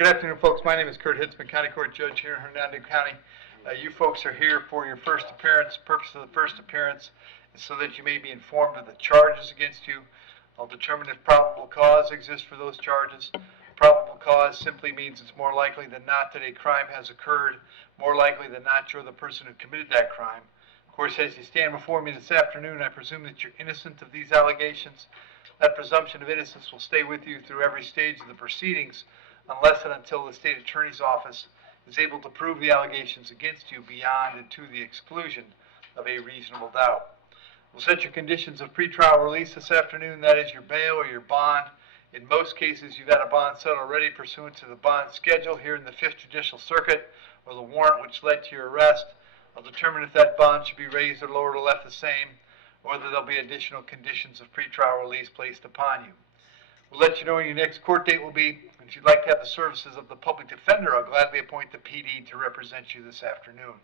Good afternoon, folks. My name is Hitzemann, County Court Judge here in Hernando County. You folks are here for your first appearance. The purpose of the first appearance is so that you may be informed of the charges against you. I'll determine if probable cause exists for those charges. Probable cause simply means it's more likely than not that a crime has occurred, more likely than not you're the person who committed that crime. Of course, as you stand before me this afternoon, I presume that you're innocent of these allegations. That presumption of innocence will stay with you through every stage of the proceedings, unless and until the state attorney's office is able to prove the allegations against you beyond and to the exclusion of a reasonable doubt. We'll set your conditions of pretrial release this afternoon. That is your bail or your bond. In most cases, you've had a bond set already pursuant to the bond schedule here in the 5th Judicial Circuit, or the warrant which led to your arrest. I'll determine if that bond should be raised or lowered or left the same, or whether there'll be additional conditions of pretrial release placed upon you. We'll let you know when your next court date will be. If you'd like to have the services of the public defender, I'll gladly appoint the PD to represent you this afternoon.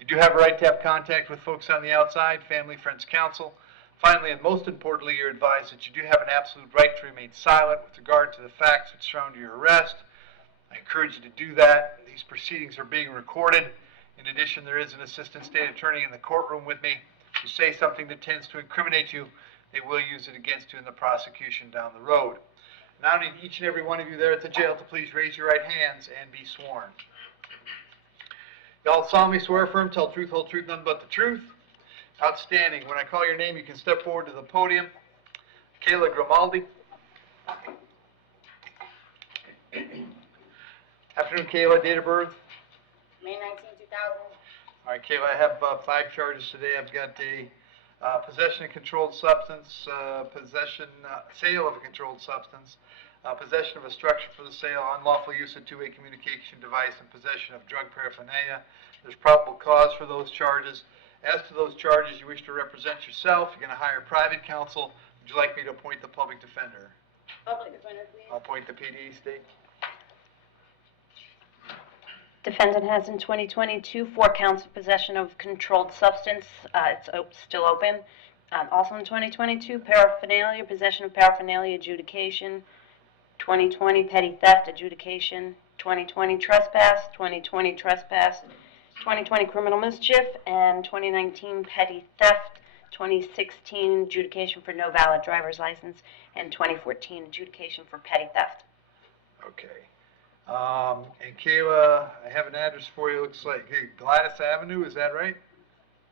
You do have a right to have contact with folks on the outside, family, friends, counsel. Finally, and most importantly, you're advised that you do have an absolute right to remain silent with regard to the facts which surround your arrest. I encourage you to do that. These proceedings are being recorded. In addition, there is an assistant state attorney in the courtroom with me. If you say something that tends to incriminate you, they will use it against you in the prosecution down the road. Now I need each and every one of you there at the jail to please raise your right hands and be sworn. Y'all solemnly swear, affirm, tell the truth, whole truth, nothing but the truth. Outstanding. When I call your name, you can step forward to the podium. Kayla Grimaldi. Afternoon, Kayla. Date of birth? May 19, 2000. All right, Kayla, I have 5 charges today. I've got a possession of controlled substance, sale of a controlled substance, possession of a structure for the sale, unlawful use of two-way communication device, and possession of drug paraphernalia. There's probable cause for those charges. As to those charges, you wish to represent yourself. You're going to hire private counsel. Would you like me to appoint the public defender? Public defender, please. I'll appoint the PD, state. Defendant has in 2022 4 counts of possession of controlled substance. It's still open. Also in 2022, paraphernalia, possession of paraphernalia adjudication. 2020 petty theft adjudication. 2020 trespass. 2020 trespass. 2020 criminal mischief, and 2019 petty theft. 2016 adjudication for no valid driver's license, and 2014 adjudication for petty theft. Okay. And Kayla, I have an address for you. Looks like Gladys Avenue. Is that right?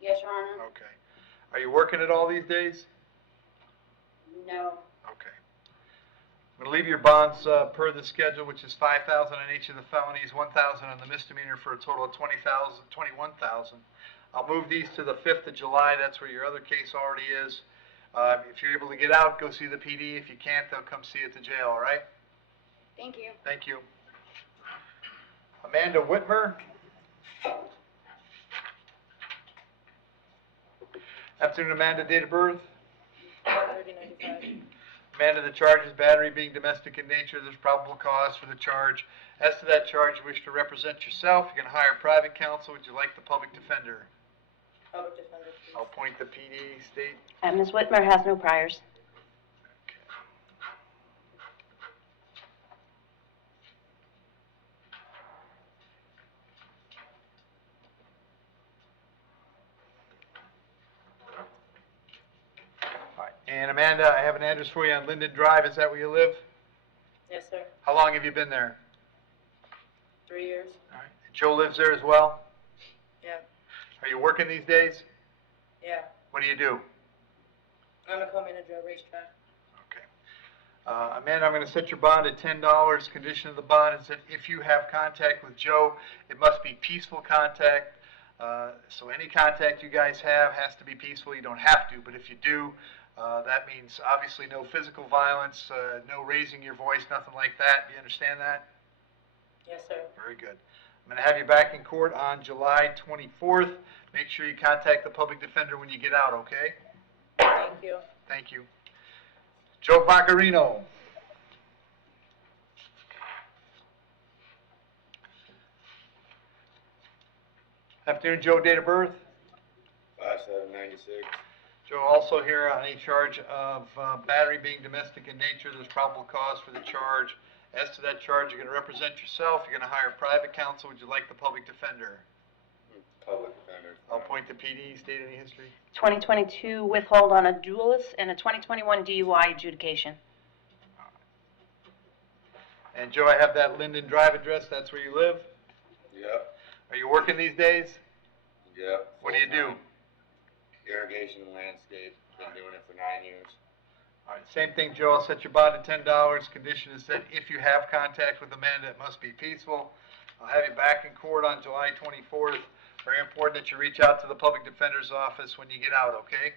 Yes, Your Honor. Okay. Are you working it all these days? No. Okay. I'm going to leave your bonds per the schedule, which is $5,000 on each of the felonies, $1,000 on the misdemeanor, for a total of $21,000. I'll move these to the 5th of July. That's where your other case already is. If you're able to get out, go see the PD. If you can't, they'll come see you at the jail, all right? Thank you. Thank you. Amanda Whitmer. Afternoon, Amanda. Date of birth? 3095. Amanda, the charge is battery being domestic in nature. There's probable cause for the charge. As to that charge, you wish to represent yourself. You can hire private counsel. Would you like the public defender? Public defender, please. I'll appoint the PD, state. Ms. Whitmer has no priors. And Amanda, I have an address for you on Linden Drive. Is that where you live? Yes, sir. How long have you been there? 3 years. All right. Joe lives there as well? Yeah. Are you working these days? Yeah. What do you do? I'm a co-manager at racetrack. Okay. Amanda, I'm going to set your bond at $10. Condition of the bond is that if you have contact with Joe, it must be peaceful contact. So any contact you guys have has to be peaceful. You don't have to, but if you do, that means obviously no physical violence, no raising your voice, nothing like that. Do you understand that? Yes, sir. Very good. I'm going to have you back in court on July 24th. Make sure you contact the public defender when you get out, okay? Thank you. Thank you. Joe Vaccarino. Afternoon, Joe. Date of birth? 5/7/96. Joe, also here on a charge of battery being domestic in nature. There's probable cause for the charge. As to that charge, you're going to represent yourself, you're going to hire private counsel. Would you like the public defender? Public defender. I'll point to PD, state any history. 2022 withhold on a duelist and a 2021 DUI adjudication. And Joe, I have that Linden Drive address, that's where you live? Yep. Are you working these days? Yep. What do you do? Irrigation and landscape. Been doing it for 9 years. All right, same thing, Joe, I'll set your bond at $10. Condition is that if you have contact with Amanda, it must be peaceful. I'll have you back in court on July 24th. Very important that you reach out to the public defender's office when you get out, okay?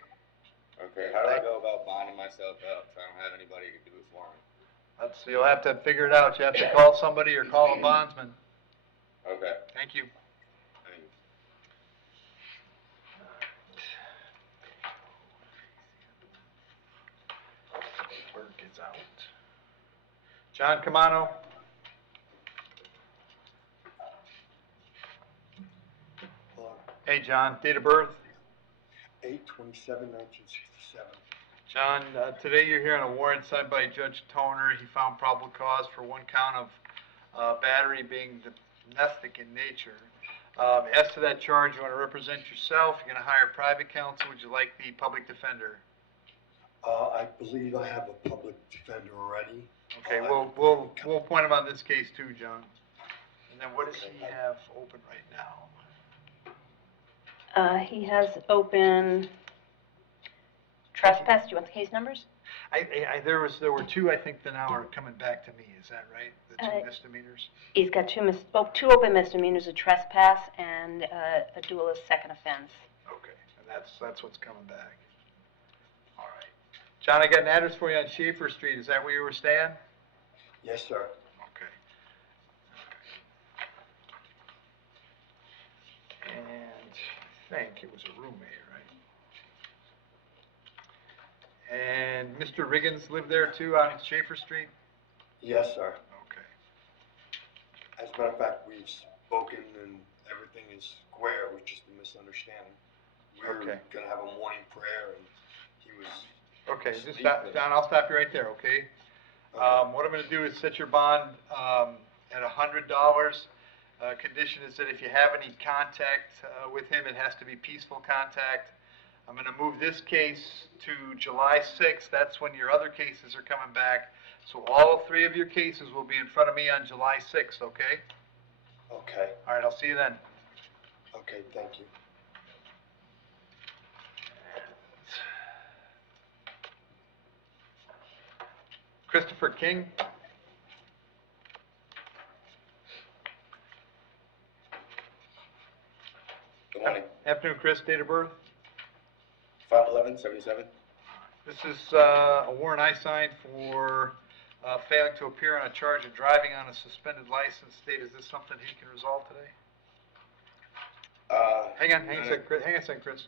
Okay, how do I go about bonding myself out if I don't have anybody to do it for me? You'll have to figure it out. You have to call somebody or call a bondsman. Okay. Thank you. Thank you. Work is out. John Camano. Hey, John, date of birth? 8/27/1967. John, today you're here on a warrant signed by Judge Toner. He found probable cause for one count of battery being domestic in nature. As to that charge, you want to represent yourself. You're going to hire private counsel. Would you like the public defender? I believe I have a public defender already. Okay, we'll appoint him on this case too, John. And then what does he have open right now? He has open trespass. Do you want the case numbers? There were two, I think, that now are coming back to me. Is that right? The two misdemeanors? He's got two open misdemeanors, a trespass and a duelist second offense. Okay, and that's what's coming back. All right. John, I got an address for you on Schaefer Street. Is that where you were staying? Yes, sir. Okay. And I think it was a roommate, right? And Mr. Riggins lived there too on Schaefer Street? Yes, sir. Okay. As a matter of fact, we've spoken and everything is square, which is the misunderstanding. We were Okay. going to have a morning prayer and he was... Okay, just Sleep stop, in. John, I'll stop you right there, okay? What I'm gonna do is set your bond, at $100. Condition is that if you have any contact, with him, it has to be peaceful contact. I'm gonna move this case to July 6th, that's when your other cases are coming back. So all three of your cases will be in front of me on July 6th, okay? Okay. All right, I'll see you then. Okay, thank you. Christopher King? Good morning. Afternoon, Chris, date of birth? 5/11/77. This is a warrant I signed for failing to appear on a charge of driving on a suspended license. State, is this something he can resolve today? Hang on a second, Chris.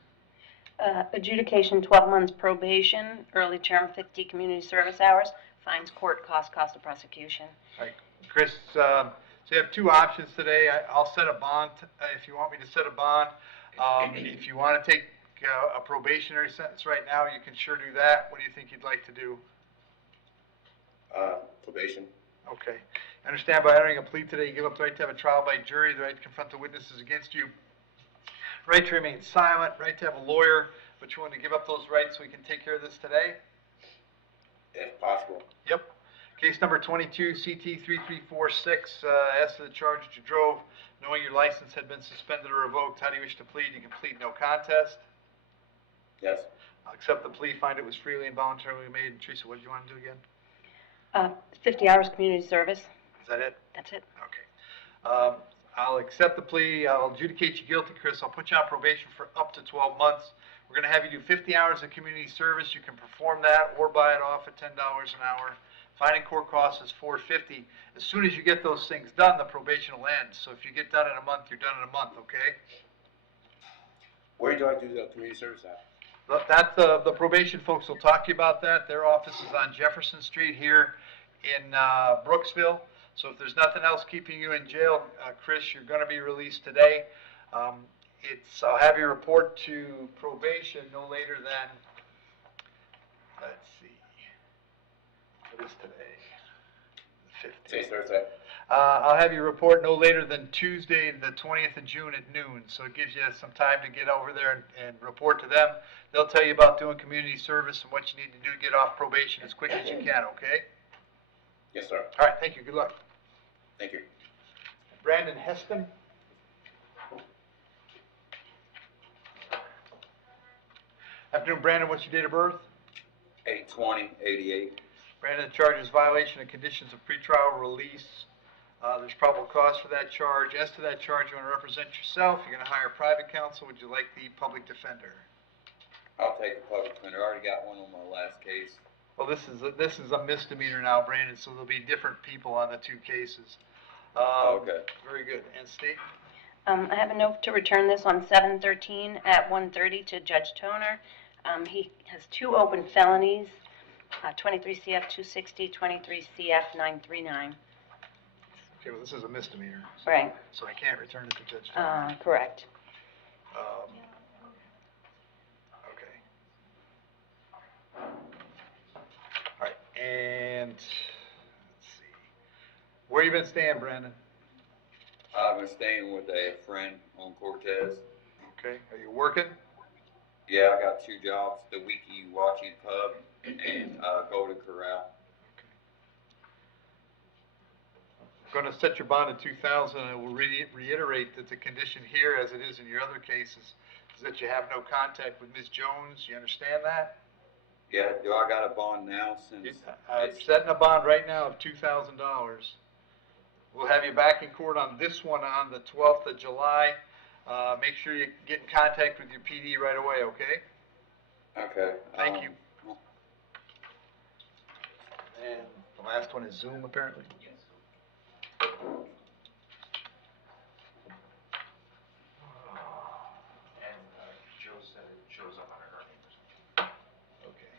Adjudication, 12 months probation, early term, 50 community service hours, fines, court cost of prosecution. All right, Chris, so you have two options today. I'll set a bond, if you want me to set a bond. If you want to take a probationary sentence right now, you can sure do that. What do you think you'd like to do? Probation. Okay. Understand by entering a plea today, you give up the right to have a trial by jury, the right to confront the witnesses against you, right to remain silent, right to have a lawyer, but you want to give up those rights so we can take care of this today? If possible. Yep. Case number 22, CT 3346, as to the charge that you drove, knowing your license had been suspended or revoked, how do you wish to plead? You can plead no contest. Yes. I'll accept the plea, find it was freely and voluntarily made. And Teresa, what did you want to do again? 50 hours community service. Is that it? That's it. Okay. I'll accept the plea. I'll adjudicate you guilty, Chris. I'll put you on probation for up to 12 months. We're going to have you do 50 hours of community service. You can perform that or buy it off at $10 an hour. Fine and court cost is $450. As soon as you get those things done, the probation will end. So if you get done in a month, you're done in a month, okay? Where do I do the community service at? That's the probation folks will talk to you about that. Their office is on Jefferson Street here in Brooksville. So if there's nothing else keeping you in jail, Chris, you're going to be released today. I'll have you report to probation no later than, let's see, what is today? Today's Thursday. I'll have you report no later than Tuesday, the 20th of June at noon, so it gives you some time to get over there and report to them. They'll tell you about doing community service and what you need to do to get off probation as quick as you can, okay? Yes, sir. All right, thank you, good luck. Thank you. Brandon Heston? Afternoon, Brandon, what's your date of birth? 8/20/88. Brandon, charges violation of conditions of pretrial release. There's probable cause for that charge. As to that charge, you want to represent yourself, you're going to hire private counsel, would you like the public defender? I'll take a public defender. I already got one on my last case. Well, this is a misdemeanor now, Brandon, so there'll be different people on the two cases. Okay. Very good. And State? I have a note to return this on 7/13 at 1:30 to Judge Toner. He has 2 open felonies, 23 CF 260, 23 CF 939. Okay, well, this is a misdemeanor, Right, so I can't return it to Judge Thomas. correct. Okay. All right, and let's see. Where you been staying, Brandon? I've been staying with a friend on Cortez. Okay, are you working? Yeah, I got 2 jobs, the Wiki Wachi Pub and Golden Corral. Going to set your bond at 2,000. I will reiterate that the condition here, as it is in your other cases, is that you have no contact with Ms. Jones. You understand that? Yeah, do I got a bond now since I'm it's... setting a bond right now of $2,000. We'll have you back in court on this one on the 12th of July. Make sure you get in contact with your PD right away, okay? Okay. Thank you. And the last one is Zoom, apparently? Yes. And Joe said it shows up on her name or something. Okay.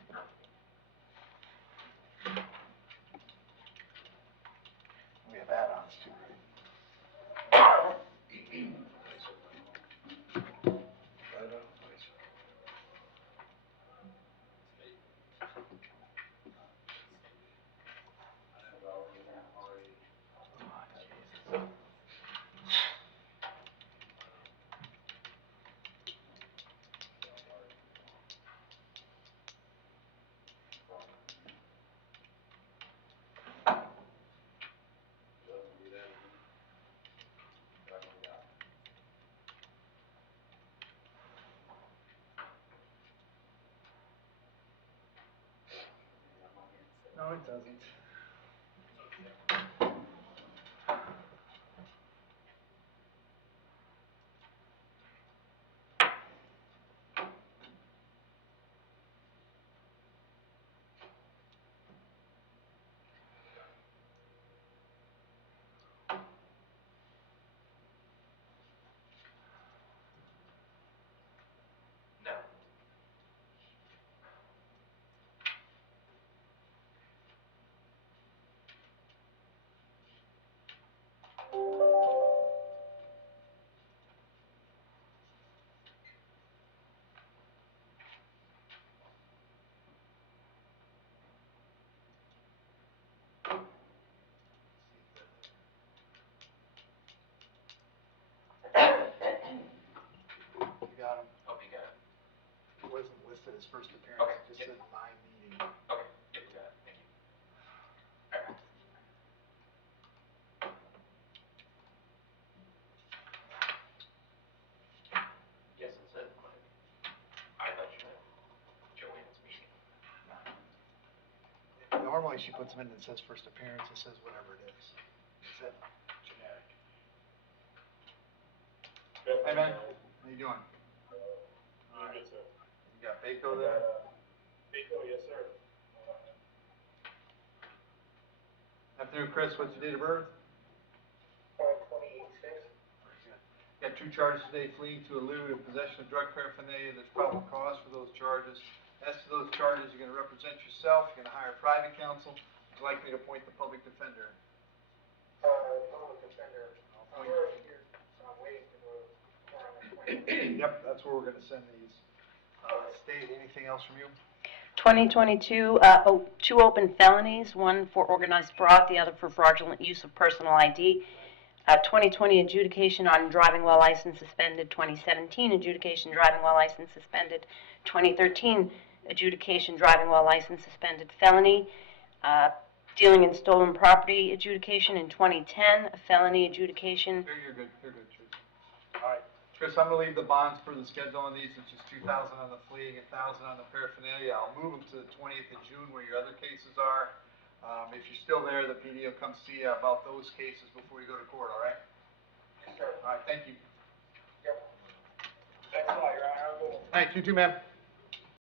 We have add-ons too, right? No, it doesn't. No. You got him. Oh, you got it. It wasn't listed as first appearance, Okay, it just yep. said my meeting. Okay, yep, you got it. Thank you. All right. Yes, it said Monday. I thought you meant Joanne's meeting. Normally she puts them in and it says first appearance, it says whatever it is. It said generic. Hey man, how you doing? All right. You got Baco there? Baco, yes, sir. Afternoon, Chris, what's your date of birth? 5/28/6. Got 2 charges today, fleeing to elude and possession of drug paraphernalia. There's probable cause for those charges. As to those charges, you're going to represent yourself, you're going to hire private counsel. Would you like me to appoint the public defender? Public defender. I'm already here, so I'm waiting to go for an appointment. Yep, that's where we're going to send these. State, anything else from you? 2022, two open felonies, one for organized fraud, the other for fraudulent use of personal ID. 2020 adjudication on driving while license suspended. 2017 adjudication driving while license suspended. 2013 adjudication driving while license suspended felony. Dealing in stolen property adjudication in 2010, a felony adjudication. You're good, Chris. All right, Chris, I'm gonna leave the bonds for the schedule on these, it's just 2,000 on the fleeing, 1,000 on the paraphernalia. I'll move them to the 20th of June where your other cases are. If you're still there, the PD will come see you about those cases before you go to court, all right? Yes, sir. All right, thank you. Yep. Thanks a lot, Your Honor. Have a good one. Thank you too, ma'am.